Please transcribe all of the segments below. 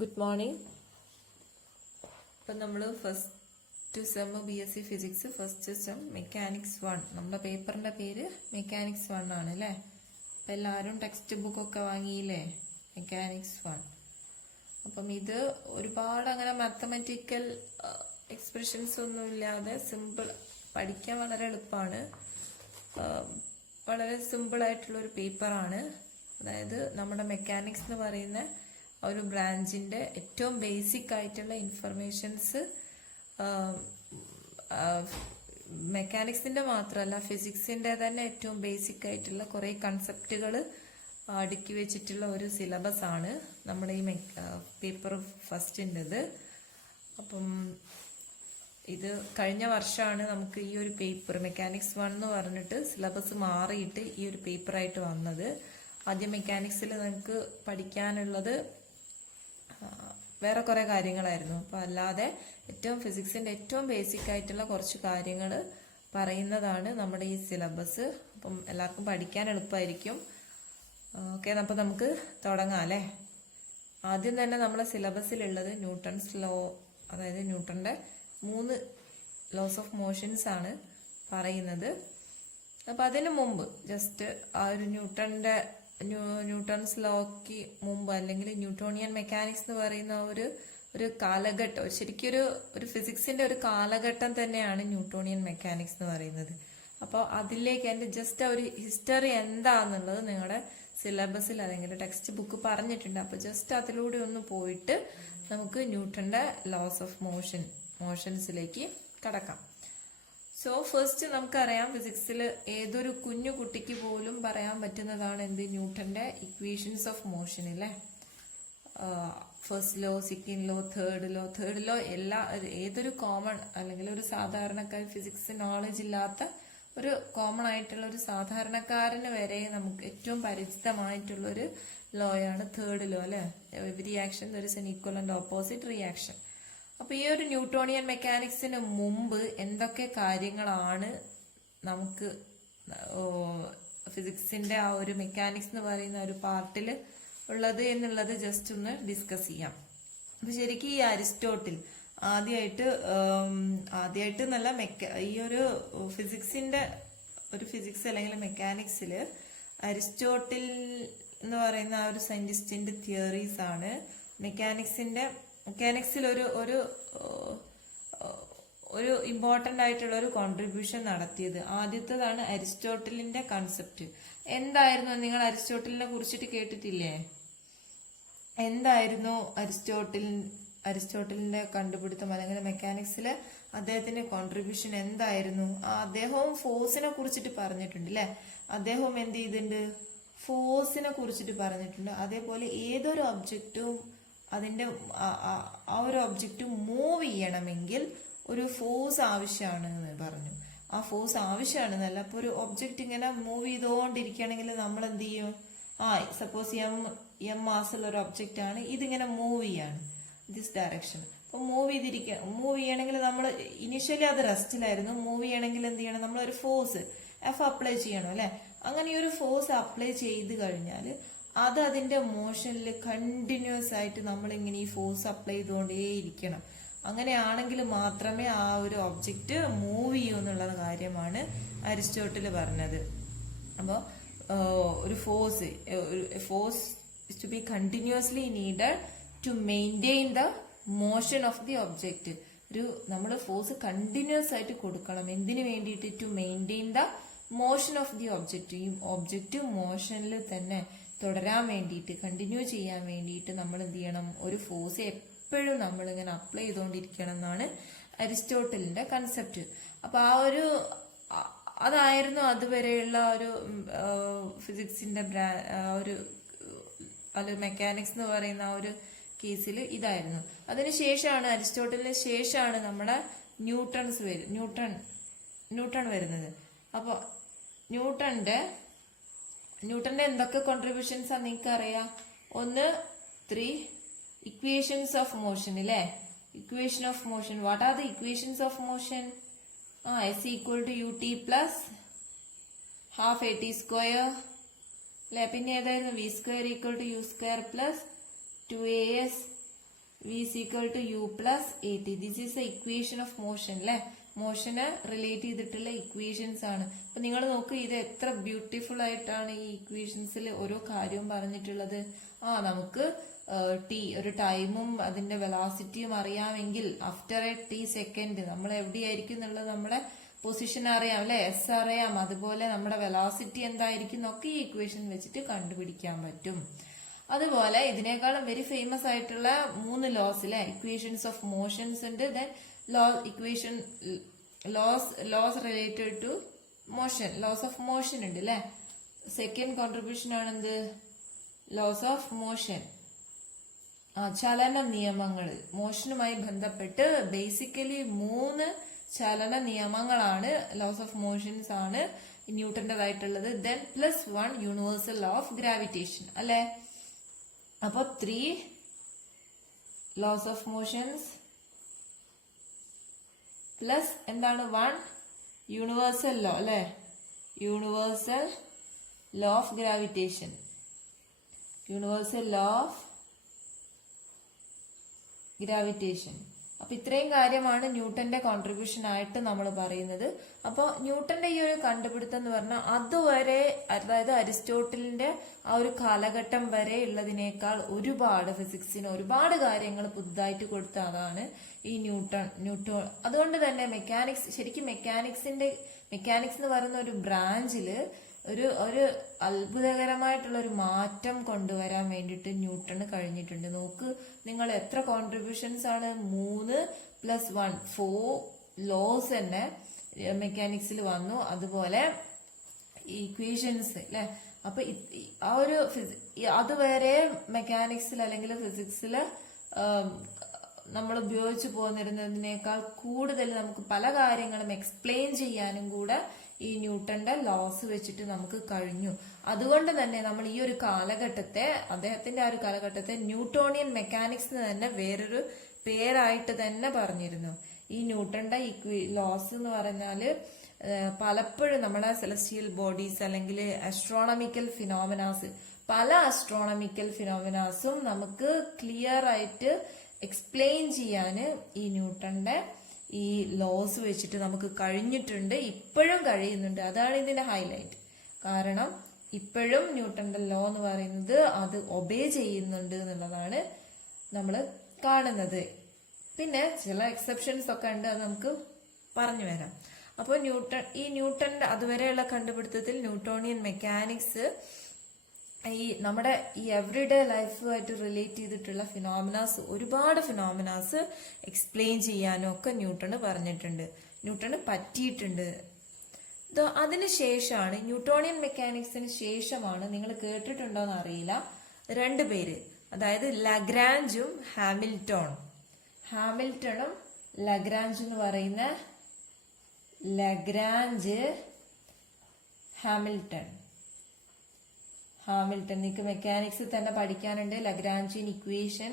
Good morning. ഇപ്പം നമ്മൾ first sem BSc physics first sem mechanics 1. നമ്മുടെ പേപ്പറിന്റെ പേര് മെക്കാനിക്സ് 1 ആണ് അല്ലേ. അപ്പം എല്ലാവരും ടെക്സ്റ്റ് ബുക്കൊക്കെ വാങ്ങിയില്ലേ, മെക്കാനിക്സ് 1. അപ്പം ഇത് ഒരുപാട് അങ്ങനെ മാത്തമാറ്റിക്കൽ എക്സ്പ്രഷൻസ് ഒന്നും ഇല്ലാതെ സിമ്പിൾ, പഠിക്കാൻ വളരെ എളുപ്പമാണ്, വളരെ സിമ്പിൾ ആയിട്ടുള്ളൊരു പേപ്പറാണ്. അതായത് നമ്മുടെ മെക്കാനിക്സ് എന്ന് പറയുന്ന ഒരു ബ്രാഞ്ചിന്റെ ഏറ്റവും ബേസിക് ആയിട്ടുള്ള ഇൻഫർമേഷൻസ്, മെക്കാനിക്സിന്റെ മാത്രമല്ല ഫിസിക്സിന്റെ തന്നെ ഏറ്റവും ബേസിക് ആയിട്ടുള്ള കുറെ കൺസെപ്റ്റുകൾ അടുക്കി വെച്ചിട്ടുള്ള ഒരു സിലബസ് ആണ് നമ്മുടെ ഈ പേപ്പർ ഫസ്റ്റിൻ്റെത്. അപ്പം ഇത് കഴിഞ്ഞ വർഷമാണ് നമുക്ക് ഈ ഒരു പേപ്പർ മെക്കാനിക്സ് 1 എന്ന് പറഞ്ഞിട്ട് സിലബസ് മാറിയിട്ട് ഈ ഒരു പേപ്പറായിട്ട് വന്നത്. ആദ്യം മെക്കാനിക്സിൽ നമുക്ക് പഠിക്കാനുള്ളത് വേറെ കുറെ കാര്യങ്ങളായിരുന്നു. അപ്പം അല്ലാതെ ഏറ്റവും ഫിസിക്സിന്റെ ഏറ്റവും ബേസിക് ആയിട്ടുള്ള കുറച്ച് കാര്യങ്ങൾ പറയുന്നതാണ് നമ്മുടെ ഈ സിലബസ്. അപ്പം എല്ലാവർക്കും പഠിക്കാൻ എളുപ്പമായിരിക്കും. ഓക്കെ, അപ്പം നമുക്ക് തുടങ്ങാം അല്ലേ. ആദ്യം തന്നെ നമ്മുടെ സിലബസിലുള്ളത് ന്യൂട്ടൺസ് ലോ, അതായത് ന്യൂട്ടന്റെ 3 ലോസ് ഓഫ് മോഷൻസ് ആണ് പറയുന്നത്. അപ്പം അതിനു മുമ്പ് ജസ്റ്റ് ആ ഒരു ന്യൂട്ടൺസ് ലോക്ക് മുമ്പ്, അല്ലെങ്കിൽ ന്യൂട്ടോണിയൻ മെക്കാനിക്സ് എന്ന് പറയുന്ന ഒരു കാലഘട്ടം, ശരിക്കും ഒരു ഫിസിക്സിന്റെ ഒരു കാലഘട്ടം തന്നെയാണ് ന്യൂട്ടോണിയൻ മെക്കാനിക്സ് എന്ന് പറയുന്നത്. അപ്പോൾ അതിലേക്ക് എൻ്റെ ജസ്റ്റ് ഒരു ഹിസ്റ്ററി എന്താന്നുള്ളത് നിങ്ങളുടെ സിലബസിൽ അല്ലെങ്കിൽ ടെക്സ്റ്റ് ബുക്ക് പറഞ്ഞിട്ടുണ്ട്. അപ്പോൾ ജസ്റ്റ് അതിലൂടെ ഒന്ന് പോയിട്ട് നമുക്ക് ന്യൂട്ടന്റെ ലോസ് ഓഫ് മോഷൻസിലേക്ക് കടക്കാം. സോ ഫസ്റ്റ് നമുക്കറിയാം, ഫിസിക്സിൽ ഏതൊരു കുഞ്ഞു കുട്ടിക്ക് പോലും പറയാൻ പറ്റുന്നതാണ് എന്ത്, ന്യൂട്ടന്റെ ഇക്വേഷൻസ് ഓഫ് മോഷൻ അല്ലേ. First law, second law, third law എല്ലാ ഏതൊരു കോമൺ അല്ലെങ്കിൽ ഒരു സാധാരണക്കാർ ഫിസിക്സ് നോളജ് ഇല്ലാത്ത ഒരു കോമൺ ആയിട്ടുള്ള ഒരു സാധാരണക്കാരന് വരെ നമുക്ക് ഏറ്റവും പരിചിതമായിട്ടുള്ള ഒരു ലോയാണ് തേർഡ് ലോ അല്ലെ. Every action there is an equal and opposite reaction. അപ്പൊ ഈ ഒരു ന്യൂട്ടോണിയൻ മെക്കാനിക്സിന് മുമ്പ് എന്തൊക്കെ കാര്യങ്ങളാണ് നമുക്ക് ഫിസിക്സിന്റെ ആ ഒരു മെക്കാനിക്സ് എന്ന് പറയുന്ന ഒരു പാർട്ടിൽ ഉള്ളത് എന്നുള്ളത് ജസ്റ്റ് ഒന്ന് ഡിസ്കസ് ചെയ്യാം. അപ്പൊ ശരിക്കും ഈ അരിസ്റ്റോട്ടിൽ ആദ്യമായിട്ട് നല്ല ഈ ഒരു ഫിസിക്സിന്റെ ഫിസിക്സ് അല്ലെങ്കിൽ മെക്കാനിക്സില് അരിസ്റ്റോട്ടിൽ എന്ന് പറയുന്ന ആ ഒരു സയന്റിസ്റ്റിന്റെ തിയറീസ് ആണ് മെക്കാനിക്സിൽ ഒരു ഇമ്പോർട്ടന്റ് ആയിട്ടുള്ള ഒരു കോൺട്രിബ്യൂഷൻ നടത്തിയത്. ആദ്യത്തേതാണ് അരിസ്റ്റോട്ടലിന്റെ കൺസെപ്റ്റ്. എന്തായിരുന്നു, നിങ്ങൾ അരിസ്റ്റോട്ടലിനെ കുറിച്ചിട്ട് കേട്ടിട്ടില്ലേ? എന്തായിരുന്നു അരിസ്റ്റോട്ടലിന്റെ കണ്ടുപിടുത്തം അല്ലെങ്കിൽ മെക്കാനിക്സില് അദ്ദേഹത്തിന്റെ കോൺട്രിബ്യൂഷൻ എന്തായിരുന്നു? അദ്ദേഹവും ഫോഴ്സിനെ കുറിച്ചിട്ട് പറഞ്ഞിട്ടുണ്ട് അല്ലെ. അദ്ദേഹം എന്ത് ചെയ്തിട്ടുണ്ട്, ഫോഴ്സിനെ കുറിച്ചിട്ട് പറഞ്ഞിട്ടുണ്ട്. അതേപോലെ ഏതൊരു ഒബ്ജക്റ്റും അതിന്റെ ആ ഒരു ഒബ്ജക്റ്റ് മൂവ് ചെയ്യണമെങ്കിൽ ഒരു ഫോഴ്സ് ആവശ്യമാണ് എന്ന് പറഞ്ഞു. ആ ഫോഴ്സ് ആവശ്യമാണെന്നല്ല, അപ്പൊ ഒരു ഒബ്ജക്റ്റ് ഇങ്ങനെ മൂവ് ചെയ്തുകൊണ്ടിരിക്കുകയാണെങ്കിൽ നമ്മൾ എന്ത് ചെയ്യും, സപ്പോസ് എം മാസുള്ള ഒരു ഒബ്ജക്റ്റ് ആണ്, ഇതിങ്ങനെ മൂവ് ചെയ്യാണ് ദിസ് ഡയറക്ഷൻ. അപ്പൊ മൂവ് ചെയ്യണമെങ്കിൽ നമ്മൾ ഇനിഷ്യലി അത് റെസ്റ്റിലായിരുന്നു. മൂവ് ചെയ്യണമെങ്കിൽ എന്ത് ചെയ്യണം, നമ്മളൊരു ഫോഴ്സ് F അപ്ലൈ ചെയ്യണം അല്ലെ. അങ്ങനെ ഒരു ഫോഴ്സ് അപ്ലൈ ചെയ്ത് കഴിഞ്ഞാൽ അത് അതിന്റെ മോഷനിൽ കണ്ടിന്യൂസ് ആയിട്ട് നമ്മൾ ഇങ്ങനെ ഈ ഫോഴ്സ് അപ്ലൈ ചെയ്തുകൊണ്ടേയിരിക്കണം. അങ്ങനെയാണെങ്കിൽ മാത്രമേ ആ ഒരു ഒബ്ജക്റ്റ് മൂവ് ചെയ്യൂ എന്നുള്ള കാര്യമാണ് അരിസ്റ്റോട്ടിൽ പറഞ്ഞത്. അപ്പോൾ ഒരു force to be continuously needed to maintain the motion of the object. നമ്മൾ ഫോഴ്സ് കണ്ടിന്യൂസ് ആയിട്ട് കൊടുക്കണം. എന്തിനു വേണ്ടിയിട്ട്? To maintain the motion of the object. ഈ ഒബ്ജക്റ്റ് മോഷനിൽ തന്നെ തുടരാൻ വേണ്ടിയിട്ട്, കണ്ടിന്യൂ ചെയ്യാൻ വേണ്ടിയിട്ട് നമ്മൾ എന്ത് ചെയ്യണം, ഒരു ഫോഴ്സ് എപ്പോഴും നമ്മൾ ഇങ്ങനെ അപ്ലൈ ചെയ്തുകൊണ്ടിരിക്കണം എന്നാണ് അരിസ്റ്റോട്ടലിന്റെ കൺസെപ്റ്റ്. അപ്പൊ അതായിരുന്നു അതുവരെയുള്ള ഒരു ഫിസിക്സിന്റെ മെക്കാനിക്സ് എന്ന് പറയുന്ന ആ ഒരു കേസിൽ ഇതായിരുന്നു. അതിനുശേഷമാണ് അരിസ്റ്റോട്ടലിന് ശേഷമാണ് നമ്മുടെ ന്യൂട്ടൺ വരുന്നത്. അപ്പൊ ന്യൂട്ടന്റെ എന്തൊക്കെ കോൺട്രിബ്യൂഷൻസ് ആണ് നിങ്ങൾക്ക് അറിയാം. ഒന്ന് 3 ഇക്വേഷൻസ് ഓഫ് മോഷൻ അല്ലെ. Equation of motion, what are the equations of motion? S equal to ut plus half at square അല്ലെ. പിന്നെ ഏതായിരുന്നു? v square equal to u square plus 2as V is equal to u plus at. This is the equation of motion അല്ലെ. മോഷനെ relate ചെയ്തിട്ടുള്ള equations ആണ്. അപ്പൊ നിങ്ങൾ നോക്ക്, ഇത് എത്ര ബ്യൂട്ടിഫുൾ ആയിട്ടാണ് ഈ ഇക്വേഷൻസിൽ ഓരോ കാര്യവും പറഞ്ഞിട്ടുള്ളത്. നമുക്ക് ടി ഒരു ടൈമും അതിന്റെ വെലോസിറ്റിയും അറിയാമെങ്കിൽ ആഫ്റ്റർ എ ടി സെക്കൻഡ് നമ്മൾ എവിടെയായിരിക്കും എന്നുള്ളത് നമ്മളെ പൊസിഷൻ അറിയാം അല്ലെ, എസ് അറിയാം, അതുപോലെ നമ്മുടെ വെലോസിറ്റി എന്തായിരിക്കും എന്നൊക്കെ ഈ ഇക്വേഷൻ വെച്ചിട്ട് കണ്ടുപിടിക്കാൻ പറ്റും. അതുപോലെ ഇതിനേക്കാളും വെരി ഫേമസ് ആയിട്ടുള്ള 3 ലോസ് അല്ലെ, ഇക്വേഷൻസ് ഓഫ് മോഷൻസ് ഉണ്ട്. Then laws related to motion, laws of motion ഉണ്ട് അല്ലെ. സെക്കൻഡ് കോൺട്രിബ്യൂഷൻ ആണ് എന്ത്, ലോസ് ഓഫ് മോഷൻ, ചലന നിയമങ്ങൾ. മോഷനുമായി ബന്ധപ്പെട്ട് ബേസിക്കലി 3 ചലന നിയമങ്ങളാണ്, ലോസ് ഓഫ് മോഷൻസ് ആണ് ന്യൂട്ടന്റേതായിട്ടുള്ളത്. Then +1 universal law of gravitation അല്ലെ. അപ്പൊ 3 ലോസ് ഓഫ് മോഷൻസ് പ്ലസ് എന്താണ് 1 യൂണിവേഴ്സൽ ലോ അല്ലെ, universal law of gravitation, universal law of gravitation. അപ്പൊ ഇത്രയും കാര്യമാണ് ന്യൂട്ടന്റെ കോൺട്രിബ്യൂഷൻ ആയിട്ട് നമ്മൾ പറയുന്നത്. അപ്പൊ ന്യൂട്ടന്റെ ഈ ഒരു കണ്ടുപിടുത്തം എന്ന് പറഞ്ഞാൽ അതുവരെ, അതായത് അരിസ്റ്റോട്ടലിന്റെ ആ ഒരു കാലഘട്ടം വരെ ഉള്ളതിനേക്കാൾ ഒരുപാട് ഫിസിക്സിന് ഒരുപാട് കാര്യങ്ങൾ പുതുതായിട്ട് കൊടുത്ത അതാണ് ഈ ന്യൂട്ടൺ. അതുകൊണ്ട് തന്നെ ശരിക്കും മെക്കാനിക്സ് എന്ന് പറയുന്ന ഒരു ബ്രാഞ്ചില് ഒരു അത്ഭുതകരമായിട്ടുള്ള ഒരു മാറ്റം കൊണ്ടുവരാൻ വേണ്ടിയിട്ട് ന്യൂട്ടണ് കഴിഞ്ഞിട്ടുണ്ട്. നോക്ക് നിങ്ങൾ എത്ര കോൺട്രിബ്യൂഷൻസ് ആണ്, 3 + 1 4 ലോസ് തന്നെ മെക്കാനിക്സിൽ വന്നു. അതുപോലെ ഇക്വേഷൻസ് അല്ലെ. അപ്പൊ ആ ഒരു അതുവരെ മെക്കാനിക്സിൽ അല്ലെങ്കിൽ ഫിസിക്സിൽ നമ്മൾ ഉപയോഗിച്ചു പോന്നിരുന്നതിനേക്കാൾ കൂടുതൽ നമുക്ക് പല കാര്യങ്ങളും എക്സ്പ്ലെയിൻ ചെയ്യാനും കൂടെ ഈ ന്യൂട്ടന്റെ ലോസ് വെച്ചിട്ട് നമുക്ക് കഴിഞ്ഞു. അതുകൊണ്ട് തന്നെ നമ്മൾ ഈ ഒരു കാലഘട്ടത്തെ, അദ്ദേഹത്തിന്റെ ആ ഒരു കാലഘട്ടത്തെ ന്യൂട്ടോണിയൻ മെക്കാനിക്സ് തന്നെ വേറൊരു പേരായിട്ട് തന്നെ പറഞ്ഞിരുന്നു. ഈ ന്യൂട്ടന്റെ ലോസ് എന്ന് പറഞ്ഞാല് പലപ്പോഴും നമ്മളെ സെലസ്റ്റിയൽ ബോഡീസ് അല്ലെങ്കിൽ അസ്ട്രോണമിക്കൽ ഫിനോമിനാസ്, പല അസ്ട്രോണമിക്കൽ ഫിനോമിനാസും നമുക്ക് ക്ലിയർ ആയിട്ട് എക്സ്പ്ലെയിൻ ചെയ്യാന് ഈ ന്യൂട്ടന്റെ ഈ ലോസ് വെച്ചിട്ട് നമുക്ക് കഴിഞ്ഞിട്ടുണ്ട്, ഇപ്പോഴും കഴിയുന്നുണ്ട്. അതാണ് ഇതിന്റെ ഹൈലൈറ്റ്. കാരണം ഇപ്പോഴും ന്യൂട്ടന്റെ ലോ എന്ന് പറയുന്നത് അത് ഒബേ ചെയ്യുന്നുണ്ട് എന്നുള്ളതാണ് നമ്മൾ കാണുന്നത്. പിന്നെ ചില എക്സെപ്ഷൻസ് ഒക്കെ ഉണ്ട്, അത് നമുക്ക് പറഞ്ഞു വരാം. അപ്പോൾ ന്യൂട്ടന്റെ അതുവരെയുള്ള കണ്ടുപിടുത്തത്തിൽ ന്യൂട്ടോണിയൻ മെക്കാനിക്സ് നമ്മുടെ ഈ എവറിഡേ ലൈഫുമായിട്ട് റിലേറ്റ് ചെയ്തിട്ടുള്ള ഫിനോമിനാസ്, ഒരുപാട് ഫിനോമിനാസ് എക്സ്പ്ലെയിൻ ചെയ്യാനും ഒക്കെ ന്യൂട്ടണ് പറ്റിയിട്ടുണ്ട്. അതിനുശേഷമാണ് ന്യൂട്ടോണിയൻ മെക്കാനിക്സിന് ശേഷമാണ്, നിങ്ങൾ കേട്ടിട്ടുണ്ടോന്ന് അറിയില്ല, 2 പേര്, അതായത് ലഗ്രാഞ്ചും ഹാമിൽട്ടണും ലഗ്രാഞ്ച് എന്ന് പറയുന്ന ലഗ്രാഞ്ച് ഹാമിൽട്ടൺ നിങ്ങൾക്ക് മെക്കാനിക്സ് തന്നെ പഠിക്കാനുണ്ട്. Lagrangian equation,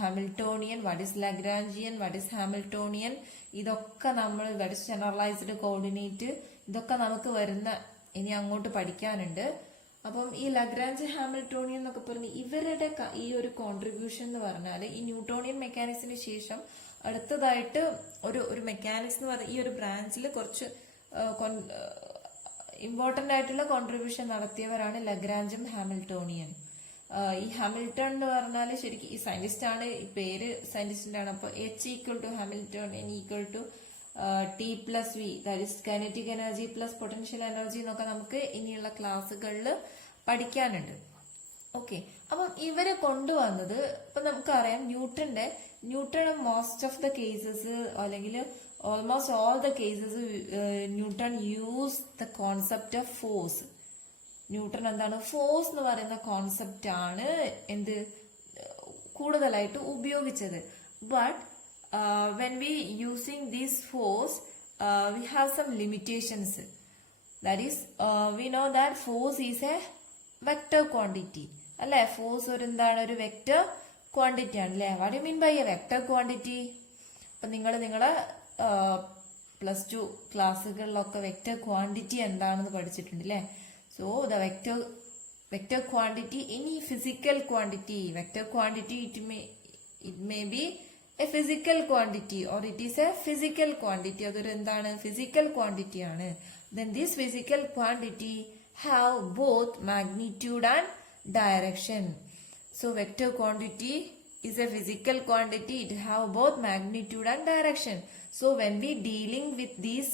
Hamiltonian, what is Lagrangian, what is Hamiltonian, ഇതൊക്കെ നമ്മൾ, വാട്ട് ഈസ് ജനറലൈസ്ഡ് കോർഡിനേറ്റ്, ഇതൊക്കെ നമുക്ക് ഇനി അങ്ങോട്ട് പഠിക്കാനുണ്ട്. അപ്പം ഈ ലഗ്രാഞ്ച് ഹാമിൽട്ടോണിയൻ എന്നൊക്കെ പറഞ്ഞ് ഇവരുടെ ഈ ഒരു കോൺട്രിബ്യൂഷൻ എന്ന് പറഞ്ഞാൽ ഈ ന്യൂട്ടോണിയൻ മെക്കാനിക്സിന് ശേഷം അടുത്തതായിട്ട് ഒരു മെക്കാനിക്സ് എന്ന് പറഞ്ഞ ഈ ഒരു ബ്രാഞ്ചിൽ കുറച്ച് ഇമ്പോർട്ടന്റ് ആയിട്ടുള്ള കോൺട്രിബ്യൂഷൻ നടത്തിയവരാണ് ലഗ്രാഞ്ചും ഹാമിൽട്ടോണിയൻ. ഈ ഹാമിൽട്ടൺ എന്ന് പറഞ്ഞാൽ ശരിക്കും ഈ സയന്റിസ്റ്റ് ആണ്, ഈ പേര് സയന്റിസ്റ്റിന്റെ ആണ്. അപ്പൊ H = Hamiltonian = T+V, that is kinetic energy plus potential energy എന്നൊക്കെ നമുക്ക് ഇനിയുള്ള ക്ലാസ്സുകളിൽ പഠിക്കാനുണ്ട്. ഓക്കെ, അപ്പം ഇവരെ കൊണ്ടുവന്നത് ഇപ്പൊ നമുക്കറിയാം newton most of the cases അല്ലെങ്കിൽ almost all the cases Newton used the concept of force. Newton എന്താണ് ഫോഴ്സ് എന്ന് പറയുന്ന കോൺസെപ്റ്റ് ആണ് കൂടുതലായിട്ട് ഉപയോഗിച്ചത്. But when we using this force we have some limitations. That is we know that force is a vector quantity അല്ലെ. Force ഒരു vector quantity ആണ് അല്ലെ. What you mean by a vector quantity? അപ്പൊ നിങ്ങളെ +2 ക്ലാസ്സുകളിലൊക്കെ വെക്ടർ ക്വാണ്ടിറ്റി എന്താണെന്ന് പഠിച്ചിട്ടുണ്ട് അല്ലെ. So the vector quantity, any physical quantity, vector quantity, It may be a physical quantity or it is a physical quantity. അതൊരു എന്താണ് physical quantity ആണ്. Then this physical quantity have both magnitude and direction. So vector quantity is a physical quantity. It have both magnitude and direction. So when we dealing with these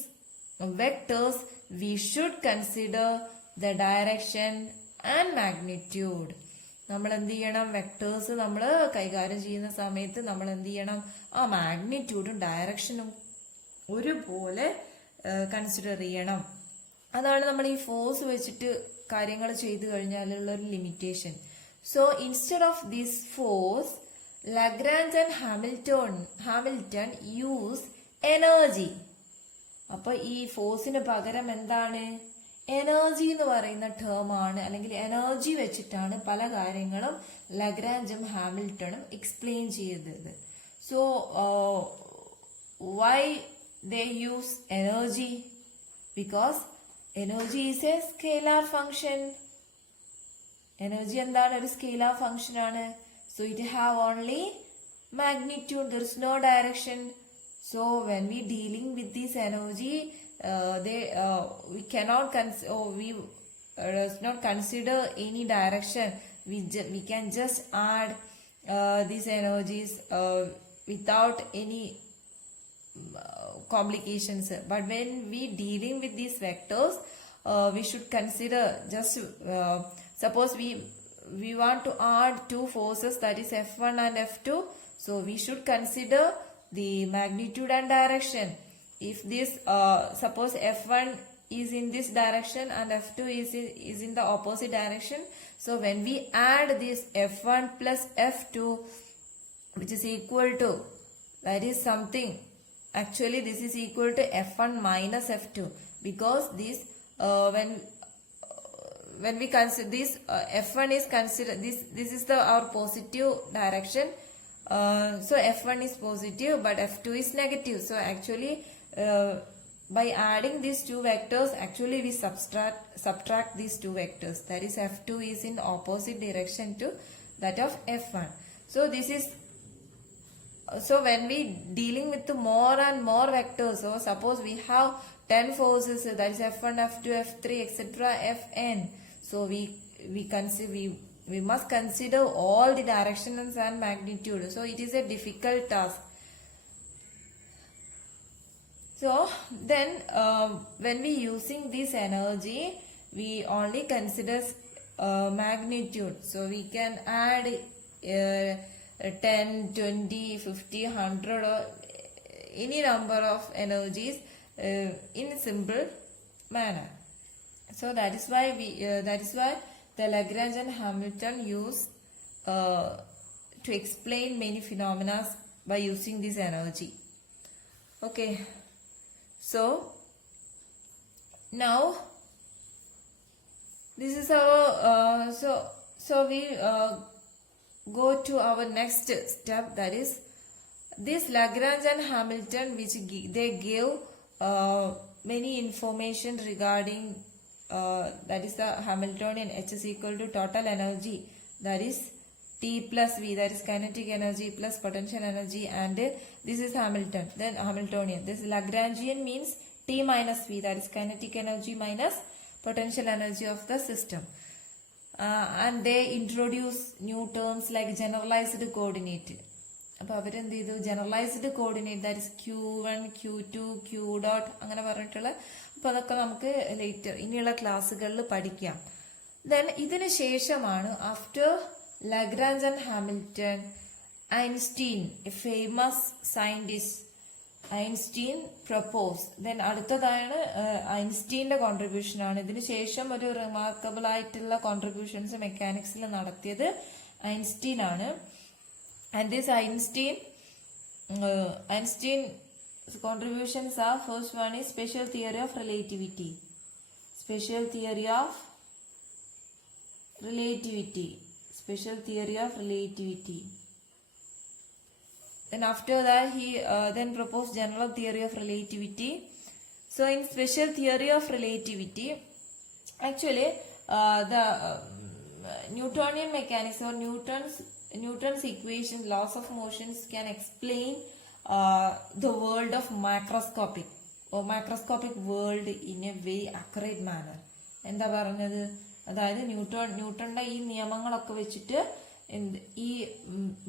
vectors, we should consider the direction and magnitude. നമ്മൾ എന്ത് ചെയ്യണം vectors നമ്മൾ കൈകാര്യം ചെയ്യുന്ന സമയത്ത് നമ്മൾ എന്ത് ചെയ്യണം ആ മാഗ്നിറ്റ്യൂഡും ഡയറക്ഷനും ഒരുപോലെ കൺസിഡർ ചെയ്യണം. അതാണ് നമ്മൾ ഈ ഫോഴ്സ് വെച്ചിട്ട് കാര്യങ്ങൾ ചെയ്തു കഴിഞ്ഞാലുള്ള ഒരു limitation. So instead of this force Lagrange and Hamilton use energy. അപ്പൊ ഈ ഫോഴ്സിന് പകരം എന്താണ് എനർജി എന്ന് പറയുന്ന ടേം ആണ്, അല്ലെങ്കിൽ എനർജി വെച്ചിട്ടാണ് പല കാര്യങ്ങളും ലഗ്രാഞ്ചും ഹാമിൽട്ടണും എക്സ്പ്ലെയിൻ ചെയ്തത്. So why they use energy? Because energy is A scalar function. Energy എന്താണ്? ഒരു സ്കേലാർ ഫംഗ്ഷൻ ആണ്. So it have only magnitude, there is no direction. So when we dealing with this energy, we cannot not consider any direction. We can just add these energies without any complications. But when we dealing with these vectors, we should consider just suppose we want to add two forces, that is F1 and F2. So we should consider the magnitude and direction. If this suppose F1 is in this direction and F2 is in the opposite direction, so when we add this F1 plus F2, which is equal to, that is something, actually this is equal to F1 minus F2, because this when we consider this F1 is considered, this is our positive direction. So F1 is positive but F2 is negative. So actually by adding these two vectors, actually we subtract these two vectors. That is F2 is in opposite direction to that of F1. So this is, so when we dealing with more and more vectors, so suppose we have 10 forces, that is F1, F2, F3, etc., Fn. So we must consider all the directions and magnitude. So it is a difficult task. So then when we using this energy, we only consider magnitude. So we can add 10, 20, 50, 100 or any number of energies in a simple manner. So that is why the Lagrange and Hamilton use to explain many phenomena by using this energy. Okay, so now this is our so we go to our next step, that is this Lagrange and Hamilton, which they gave many information regarding that is the Hamiltonian. H is equal to total energy, that is T plus V, that is kinetic energy plus potential energy, and this is Hamilton, then Hamiltonian. This Lagrangian means T minus V, that is kinetic energy minus potential energy of the system. And they introduce new terms like generalized coordinate. അപ്പോൾ അവരെന്ത് ചെയ്തു, generalized coordinate, that is Q1, Q2, Q dot അങ്ങനെ പറഞ്ഞിട്ടുള്ള, അപ്പോൾ അതൊക്കെ നമുക്ക് later ഇനിയുള്ള ക്ലാസ്സുകളിൽ പഠിക്കാം. ദെൻ ഇതിന് ശേഷമാണ് after Lagrange and Hamilton, Einstein, A famous scientist, Einstein propose. Then അടുത്തതാണ് ഐൻസ്റ്റീന്റെ കോൺട്രിബ്യൂഷൻ ആണ്. ഇതിന് ശേഷം ഒരു റിമാർക്കബിൾ ആയിട്ടുള്ള കോൺട്രിബ്യൂഷൻസ് മെക്കാനിക്സിൽ നടത്തിയത് ഐൻസ്റ്റീൻ ആണ്. And this Einstein contributions are, first one is special theory of relativity. Special theory of relativity. Special theory of relativity. Then after that he then proposed general theory of relativity. So in special theory of relativity, actually Newtonian mechanics or Newton's equations, laws of motions can explain the world of macroscopic world in a very accurate manner. എന്താ പറഞ്ഞത്? അതായത് ന്യൂട്ടന്റെ ഈ നിയമങ്ങളൊക്കെ വെച്ചിട്ട് ഈ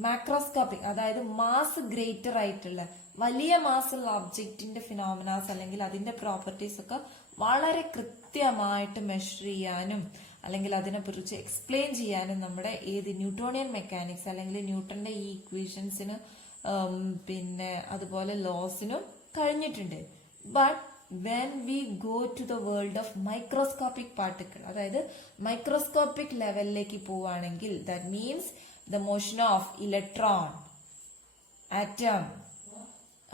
macroscopic, അതായത് mass greater ആയിട്ടുള്ള വലിയ മാസുള്ള ഒബ്ജക്റ്റിന്റെ ഫിനോമിനാസ് അല്ലെങ്കിൽ അതിന്റെ പ്രോപ്പർട്ടീസ് ഒക്കെ വളരെ കൃത്യമായിട്ട് മെഷർ ചെയ്യാനും അല്ലെങ്കിൽ അതിനെക്കുറിച്ച് എക്സ്പ്ലെയിൻ ചെയ്യാനും നമ്മുടെ ന്യൂട്ടോണിയൻ മെക്കാനിക്സ് അല്ലെങ്കിൽ ന്യൂട്ടന്റെ ഈ ഇക്വേഷൻസിന് പിന്നെ അതുപോലെ ലോസിനും കഴിഞ്ഞിട്ടുണ്ട്. But when we go to the world of microscopic particle, അതായത് മൈക്രോസ്കോപ്പിക് ലെവലിലേക്ക് പോവുകയാണെങ്കിൽ that means the motion of electron, atom,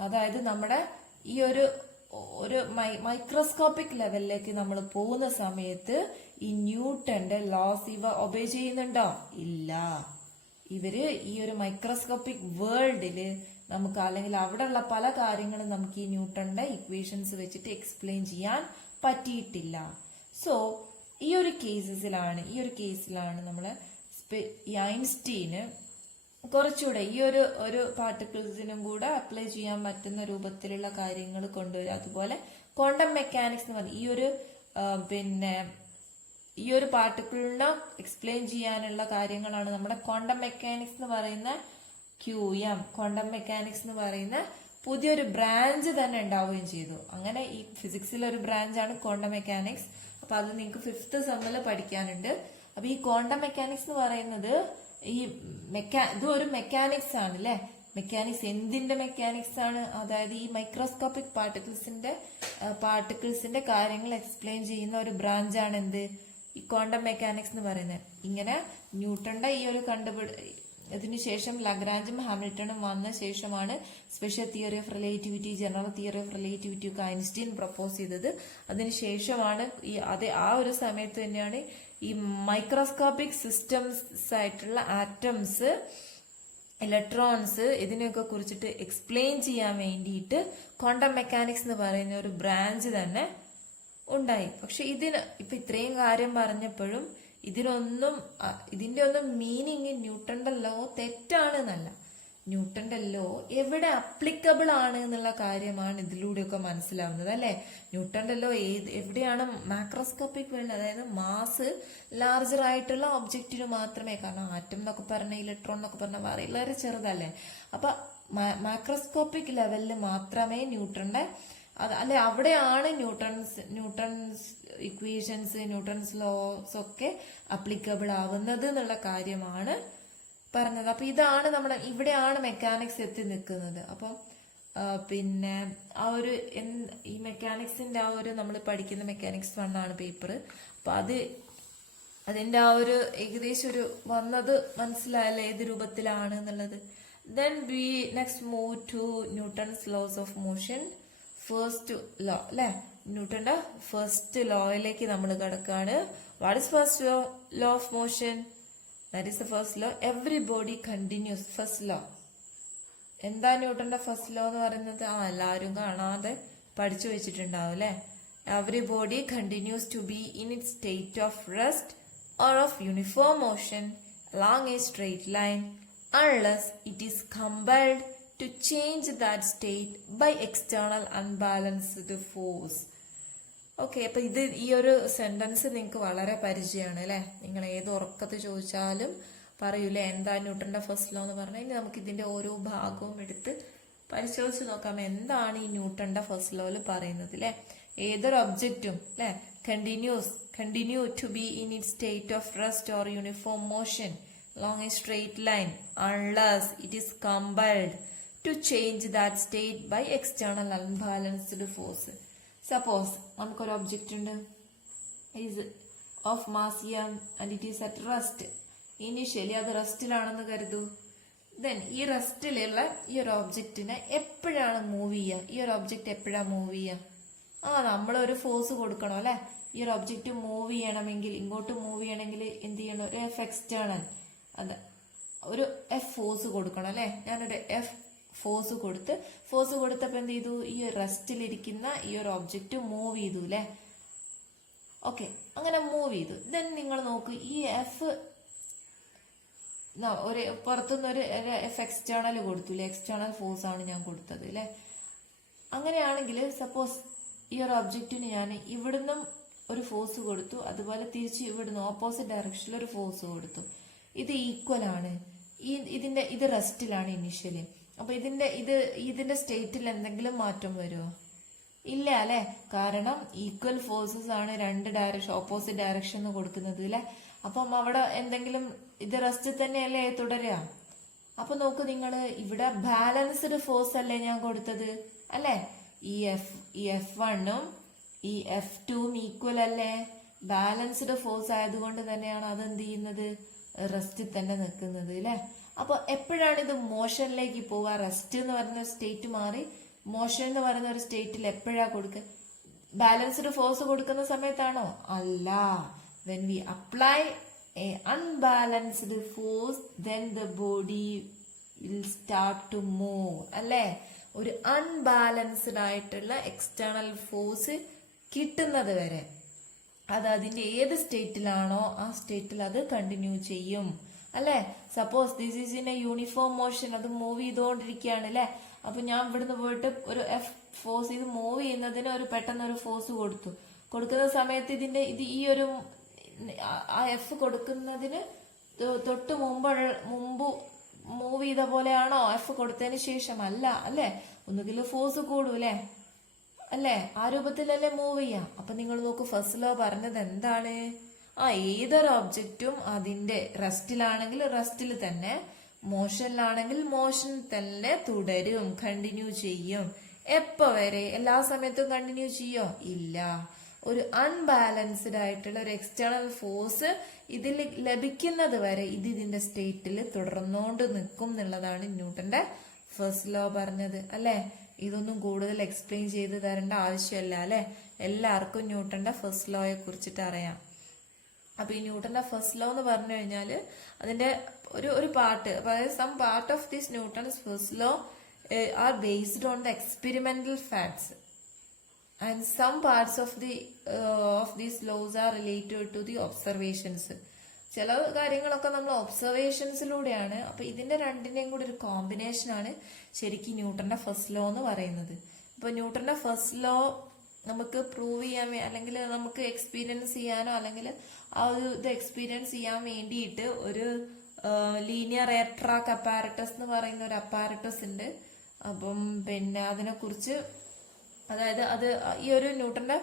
അതായത് നമ്മുടെ ഈ ഒരു മൈക്രോസ്കോപ്പിക് ലെവലിലേക്ക് നമ്മൾ പോകുന്ന സമയത്ത് ഈ ന്യൂട്ടന്റെ ലോസ് ഇവ ഒബേ ചെയ്യുന്നുണ്ടോ? ഇല്ല. ഇവര് ഈ ഒരു മൈക്രോസ്കോപ്പിക് വേൾഡില് നമുക്ക് അല്ലെങ്കിൽ അവിടെയുള്ള പല കാര്യങ്ങളും നമുക്ക് ഈ ന്യൂട്ടന്റെ ഇക്വേഷൻസ് വെച്ചിട്ട് എക്സ്പ്ലെയിൻ ചെയ്യാൻ പറ്റിയിട്ടില്ല. സോ ഈ ഒരു കേസിലാണ് നമ്മള് ഈ ഐൻസ്റ്റീന് കുറച്ചുകൂടെ ഈ ഒരു പാർട്ടിക്കിൾസിനും കൂടെ അപ്ലൈ ചെയ്യാൻ പറ്റുന്ന രൂപത്തിലുള്ള കാര്യങ്ങൾ കൊണ്ടുവരിക. അതുപോലെ ക്വാണ്ടം മെക്കാനിക്സ് എന്ന് പറഞ്ഞ ഈ ഒരു പാർട്ടിക്കിളിനെ എക്സ്പ്ലെയിൻ ചെയ്യാനുള്ള കാര്യങ്ങളാണ് നമ്മുടെ ക്വാണ്ടം മെക്കാനിക്സ് എന്ന് പറയുന്ന QM, ക്വാണ്ടം മെക്കാനിക്സ് എന്ന് പറയുന്ന പുതിയൊരു ബ്രാഞ്ച് തന്നെ ഉണ്ടാവുകയും ചെയ്തു. അങ്ങനെ ഈ ഫിസിക്സിലെ ഒരു ബ്രാഞ്ചാണ് ക്വാണ്ടം മെക്കാനിക്സ്. അപ്പൊ അത് നിങ്ങൾക്ക് 5th സെമ്മിൽ പഠിക്കാനുണ്ട്. അപ്പൊ ഈ ക്വാണ്ടം മെക്കാനിക്സ് എന്ന് പറയുന്നത് ഇത് ഒരു മെക്കാനിക്സ് ആണ് അല്ലെ. മെക്കാനിക്സ് എന്തിന്റെ മെക്കാനിക്സ് ആണ്? അതായത് ഈ മൈക്രോസ്കോപ്പിക് പാർട്ടിക്കിൾസിന്റെ കാര്യങ്ങൾ എക്സ്പ്ലെയിൻ ചെയ്യുന്ന ഒരു ബ്രാഞ്ചാണ് എന്ത്? ഈ ക്വാണ്ടം മെക്കാനിക്സ് എന്ന് പറയുന്നത്. ഇങ്ങനെ ന്യൂട്ടന്റെ ഈ ഒരു ഇതിനുശേഷം ലഗ്രാഞ്ചും ഹാമിൽട്ടണും വന്ന ശേഷമാണ് special theory of relativity, general theory of relativity ഒക്കെ ഐൻസ്റ്റീൻ പ്രപ്പോസ് ചെയ്തത്. അതിനുശേഷമാണ് ആ ഒരു സമയത്ത് തന്നെയാണ് ഈ മൈക്രോസ്കോപ്പിക് സിസ്റ്റംസ് ആയിട്ടുള്ള ആറ്റംസ്, ഇലക്ട്രോൺസ് ഇതിനെയൊക്കെ കുറിച്ചിട്ട് എക്സ്പ്ലെയിൻ ചെയ്യാൻ വേണ്ടിയിട്ട് ക്വാണ്ടം മെക്കാനിക്സ് എന്ന് പറയുന്ന ഒരു ബ്രാഞ്ച് തന്നെ ഉണ്ടായി. പക്ഷെ ഇപ്പൊ ഇത്രയും കാര്യം പറഞ്ഞപ്പോഴും ഇതിന്റെ ഒന്നും മീനിങ് ന്യൂട്ടന്റെ ലോ തെറ്റാണെന്നല്ല. ന്യൂട്ടന്റെ ലോ എവിടെ അപ്ലിക്കബിൾ ആണ് എന്നുള്ള കാര്യമാണ് ഇതിലൂടെയൊക്കെ മനസ്സിലാവുന്നത് അല്ലെ. ന്യൂട്ടന്റെ ലോ എവിടെയാണ് മാക്രോസ്കോപ്പിക് വേൾഡ്, അതായത് മാസ് ലാർജർ ആയിട്ടുള്ള ഒബ്ജക്റ്റിന് മാത്രമേ, കാരണം ആറ്റം എന്നൊക്കെ പറഞ്ഞ ഇലക്ട്രോൺ എന്നൊക്കെ പറഞ്ഞ വളരെ ചെറുതല്ലേ. അപ്പൊ മാക്രോസ്കോപ്പിക് ലെവലിൽ മാത്രമേ ന്യൂട്ടന്റെ അല്ലെ അവിടെയാണ് ന്യൂട്ടൺസ് ഇക്വേഷൻസ്, ന്യൂട്ടൺസ് ലോസ് ഒക്കെ അപ്ലിക്കബിൾ ആവുന്നത് എന്നുള്ള കാര്യമാണ് പറഞ്ഞത്. അപ്പൊ ഇതാണ് ഇവിടെയാണ് മെക്കാനിക്സ് എത്തി നിൽക്കുന്നത്. അപ്പം പിന്നെ ഈ മെക്കാനിക്സിന്റെ നമ്മൾ പഠിക്കുന്ന മെക്കാനിക്സ് 1 ആണ് പേപ്പർ. അപ്പൊ അതിന്റെ ഏകദേശം വന്നത് മനസ്സിലായല്ലേ ഏത് രൂപത്തിലാണ് എന്നുള്ളത്. Then we next move to Newton's laws of motion. First law അല്ലെ, ന്യൂട്ടന്റെ ഫസ്റ്റ് ലോയിലേക്ക് നമ്മൾ കിടക്കാണ്. What is first law of motion? That is the first law. Every body continuous. First law എന്താ ന്യൂട്ടന്റെ ഫസ്റ്റ് ലോ എന്ന് പറയുന്നത്? എല്ലാവരും കാണാതെ പഠിച്ചു വെച്ചിട്ടുണ്ടാവും അല്ലെ. Every body continues to be in it state of rest or of uniform motion along a straight line unless it is compelled to change that state by external unbalanced force. Okay, അപ്പൊ ഈ ഒരു sentence നിങ്ങൾക്ക് വളരെ പരിചയമാണ് അല്ലെ. നിങ്ങൾ ഏത് ഉറക്കത്ത് ചോദിച്ചാലും പറയൂലേ എന്താ ന്യൂട്ടന്റെ ഫസ്റ്റ് ലോ എന്ന് പറഞ്ഞാൽ. ഇനി നമുക്ക് ഇതിന്റെ ഓരോ ഭാഗവും എടുത്ത് പരിശോധിച്ച് നോക്കാം എന്താണ് ഈ ന്യൂട്ടന്റെ ഫസ്റ്റ് ലോയിൽ പറയുന്നത് അല്ലെ. ഏതൊരു ഒബ്ജക്റ്റും അല്ലെ continue to be in it state of rest or uniform motion along a straight line unless it is compelled to change that state by external unbalanced force. Suppose നമുക്കൊരു ഒബ്ജക്റ്റ് ഉണ്ട്, is of mass m and it is at rest. Initially അത് റെസ്റ്റിലാണെന്ന് കരുതൂ. Then ഈ റെസ്റ്റിലുള്ള ഈ ഒരു ഒബ്ജക്റ്റിനെ എപ്പോഴാണ് move ചെയ്യുക? ഈ ഒരു ഒബ്ജക്റ്റ് എപ്പോഴാണ് മൂവ് ചെയ്യുക? നമ്മളൊരു ഫോഴ്സ് കൊടുക്കണം അല്ലെ. ഈ ഒരു ഒബ്ജക്റ്റ് മൂവ് ചെയ്യണമെങ്കിൽ, ഇങ്ങോട്ട് മൂവ് ചെയ്യണമെങ്കിൽ എന്ത് ചെയ്യണം? ഒരു എഫ് എക്സ്റ്റേണൽ, ഒരു എഫ് ഫോഴ്സ് കൊടുക്കണം അല്ലെ. ഞാനൊരു എഫ് ഫോഴ്സ് കൊടുത്തപ്പോ എന്ത് ചെയ്തു? ഈ റെസ്റ്റിലിരിക്കുന്ന ഈ ഒരു ഒബ്ജക്റ്റ് മൂവ് ചെയ്തു അല്ലെ. ഓക്കെ, അങ്ങനെ മൂവ് ചെയ്തു. ദെൻ നിങ്ങൾ നോക്കൂ, ഈ എഫ് ഒരു പുറത്തുനിന്ന് ഒരു എഫ് എക്സ്റ്റേണൽ കൊടുത്തില്ലേ, എക്സ്റ്റേണൽ ഫോഴ്സ് ആണ് ഞാൻ കൊടുത്തത് അല്ലെ. അങ്ങനെയാണെങ്കിൽ സപ്പോസ് ഈ ഒരു ഒബ്ജക്റ്റിന് ഞാൻ ഇവിടുന്നും ഒരു ഫോഴ്സ് കൊടുത്തു, അതുപോലെ തിരിച്ച് ഇവിടുന്ന് ഓപ്പോസിറ്റ് ഡയറക്ഷനിൽ ഒരു ഫോഴ്സ് കൊടുത്തു. ഇത് ഈക്വൽ ആണ്. ഇത് റെസ്റ്റിലാണ് ഇനിഷ്യലി. അപ്പൊ ഇതിന്റെ സ്റ്റേറ്റിൽ എന്തെങ്കിലും മാറ്റം വരുമോ? ഇല്ല അല്ലെ. കാരണം ഈക്വൽ ഫോഴ്സസ് ആണ് രണ്ട് ഡയറക്ഷൻ ഓപ്പോസിറ്റ് ഡയറക്ഷൻ കൊടുക്കുന്നത് അല്ലെ. അപ്പം അവിടെ എന്തെങ്കിലും ഇത് റെസ്റ്റ് തന്നെയല്ലേ തുടരുക. അപ്പൊ നോക്കൂ നിങ്ങള്, ഇവിടെ ബാലൻസ്ഡ് ഫോഴ്സ് അല്ലേ ഞാൻ കൊടുത്തത് അല്ലെ. ഈ F1ഉം ഈ F2ഉം ഈക്വൽ അല്ലേ. ബാലൻസ്ഡ് ഫോഴ്സ് ആയതുകൊണ്ട് തന്നെയാണ് അത് എന്ത് ചെയ്യുന്നത്, റെസ്റ്റിൽ തന്നെ നിൽക്കുന്നത് അല്ലെ. അപ്പൊ എപ്പോഴാണ് ഇത് മോഷനിലേക്ക് പോവുക? റെസ്റ്റ് എന്ന് പറയുന്ന സ്റ്റേറ്റ് മാറി മോഷൻ എന്ന് പറയുന്ന ഒരു സ്റ്റേറ്റിൽ എപ്പോഴാ കൊടുക്കുക? ബാലൻസ്ഡ് ഫോഴ്സ് കൊടുക്കുന്ന സമയത്താണോ? അല്ല. when we apply a unbalanced force then the body will start to move അല്ലേ. ഒരു അൺബാലൻസ്ഡ് ആയിട്ടുള്ള എക്സ്റ്റേണൽ ഫോഴ്സ് കിട്ടുന്നത് വരെ അത് അതിന്റെ ഏത് സ്റ്റേറ്റിലാണോ ആ സ്റ്റേറ്റിൽ അത് കണ്ടിന്യൂ ചെയ്യും അല്ലെ. Suppose this is in A uniform motion, അത് മൂവ് ചെയ്തുകൊണ്ടിരിക്കുകയാണ് അല്ലെ. അപ്പൊ ഞാൻ ഇവിടുന്ന് പോയിട്ട് ഒരു എഫ് ഫോഴ്സ് ഇത് മൂവ് ചെയ്യുന്നതിന് പെട്ടെന്ന് ഒരു ഫോഴ്സ് കൊടുക്കുന്ന സമയത്ത് ഈ ഒരു ആ എഫ് കൊടുക്കുന്നതിന് തൊട്ട് മുമ്പ് മൂവ് ചെയ്ത പോലെയാണോ എഫ് കൊടുത്തതിന് ശേഷം? അല്ല അല്ലെ. ഒന്നുകിൽ ഫോഴ്സ് കൂടൂല്ലേ അല്ലെ, ആ രൂപത്തിലല്ലേ മൂവ് ചെയ്യാം. അപ്പൊ നിങ്ങൾ നോക്കൂ, ഫസ്റ്റ് ലോ പറഞ്ഞത് എന്താണ്? ഏതൊരു ഒബ്ജക്റ്റും അതിന്റെ റെസ്റ്റിലാണെങ്കിൽ റെസ്റ്റിൽ തന്നെ, മോഷനിലാണെങ്കിൽ മോഷൻ തന്നെ തുടരും, കണ്ടിന്യൂ ചെയ്യും. എപ്പോ വരെ? എല്ലാ സമയത്തും കണ്ടിന്യൂ ചെയ്യോ? ഇല്ല. ഒരു അൺബാലൻസ്ഡ് ആയിട്ടുള്ള ഒരു എക്സ്റ്റേണൽ ഫോഴ്സ് ഇതിൽ ലഭിക്കുന്നത് വരെ ഇതിന്റെ സ്റ്റേറ്റിൽ തുടർന്നുകൊണ്ട് നിൽക്കും എന്നുള്ളതാണ് ന്യൂട്ടന്റെ ഫസ്റ്റ് ലോ പറഞ്ഞത് അല്ലെ. ഇതൊന്നും കൂടുതൽ എക്സ്പ്ലെയിൻ ചെയ്ത് തരേണ്ട ആവശ്യമല്ല അല്ലെ. എല്ലാവർക്കും ന്യൂട്ടന്റെ ഫസ്റ്റ് ലോയെ കുറിച്ചിട്ട് അറിയാം. അപ്പൊ ഈ ന്യൂട്ടന്റെ ഫസ്റ്റ് ലോ എന്ന് പറഞ്ഞു കഴിഞ്ഞാല് അതിന്റെ ഒരു പാർട്ട്, അതായത് some part of this Newton's first law are based on the experimental facts and some parts of these laws are related to the observations. ചില കാര്യങ്ങളൊക്കെ നമ്മൾ ഒബ്സർവേഷൻസിലൂടെയാണ്. അപ്പൊ ഇതിന്റെ രണ്ടിന്റെയും കൂടി ഒരു കോമ്പിനേഷൻ ആണ് ശരിക്കും ന്യൂട്ടന്റെ ഫസ്റ്റ് ലോ എന്ന് പറയുന്നത്. അപ്പൊ ന്യൂട്ടന്റെ ഫസ്റ്റ് ലോ നമുക്ക് പ്രൂവ് ചെയ്യാൻ അല്ലെങ്കിൽ നമുക്ക് എക്സ്പീരിയൻസ് ചെയ്യാനോ അല്ലെങ്കിൽ ആ ഒരു ഇത് എക്സ്പീരിയൻസ് ചെയ്യാൻ വേണ്ടിയിട്ട് ഒരു ലീനിയർ എയർ ട്രാക്ക് അപ്പാരറ്റസ് എന്ന് പറയുന്ന ഒരു അപ്പാരറ്റസ് ഉണ്ട്. അപ്പം പിന്നെ അതിനെ കുറിച്ച്, അതായത് അത് ഈ ഒരു ന്യൂട്ടന്റെ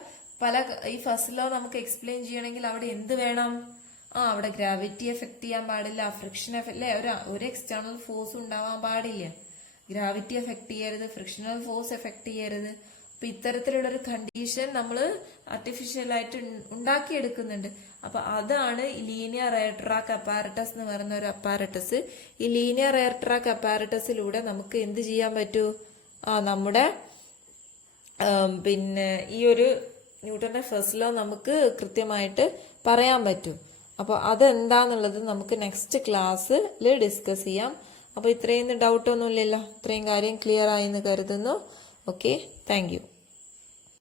ഈ ഫസ്റ്റ് ലോ നമുക്ക് എക്സ്പ്ലെയിൻ ചെയ്യണമെങ്കിൽ അവിടെ എന്ത് വേണം? അവിടെ ഗ്രാവിറ്റി എഫക്ട് ചെയ്യാൻ പാടില്ല, ഫ്രിക്ഷൻ എഫക്ട് അല്ലെ, ഒരു എക്സ്റ്റേണൽ ഫോഴ്സ് ഉണ്ടാവാൻ പാടില്ല. ഗ്രാവിറ്റി എഫക്ട് ചെയ്യരുത്, ഫ്രിക്ഷണൽ ഫോഴ്സ് എഫക്ട് ചെയ്യരുത്. അപ്പൊ ഇത്തരത്തിലുള്ള ഒരു കണ്ടീഷൻ നമ്മൾ ആർട്ടിഫിഷ്യൽ ആയിട്ട് ഉണ്ടാക്കിയെടുക്കുന്നുണ്ട്. അപ്പൊ അതാണ് ഈ ലീനിയർ എയർ ട്രാക്ക് അപ്പാരറ്റസ് എന്ന് പറയുന്ന ഒരു അപ്പാരറ്റസ്. ഈ ലീനിയർ എയർ ട്രാക്ക് അപ്പാരറ്റസിലൂടെ നമുക്ക് എന്ത് ചെയ്യാൻ പറ്റൂ? നമ്മുടെ പിന്നെ ഈ ഒരു ന്യൂട്ടന്റെ ഫസ്റ്റ് ലോ നമുക്ക് കൃത്യമായിട്ട് പറയാൻ പറ്റും. അപ്പൊ അതെന്താന്നുള്ളത് നമുക്ക് നെക്സ്റ്റ് ക്ലാസ്സിൽ ഡിസ്കസ് ചെയ്യാം. അപ്പൊ ഇത്രയും ഡൗട്ട് ഒന്നും ഇല്ലല്ലോ, ഇത്രയും കാര്യം ക്ലിയർ ആയി എന്ന് കരുതുന്നു. Okay, thank you.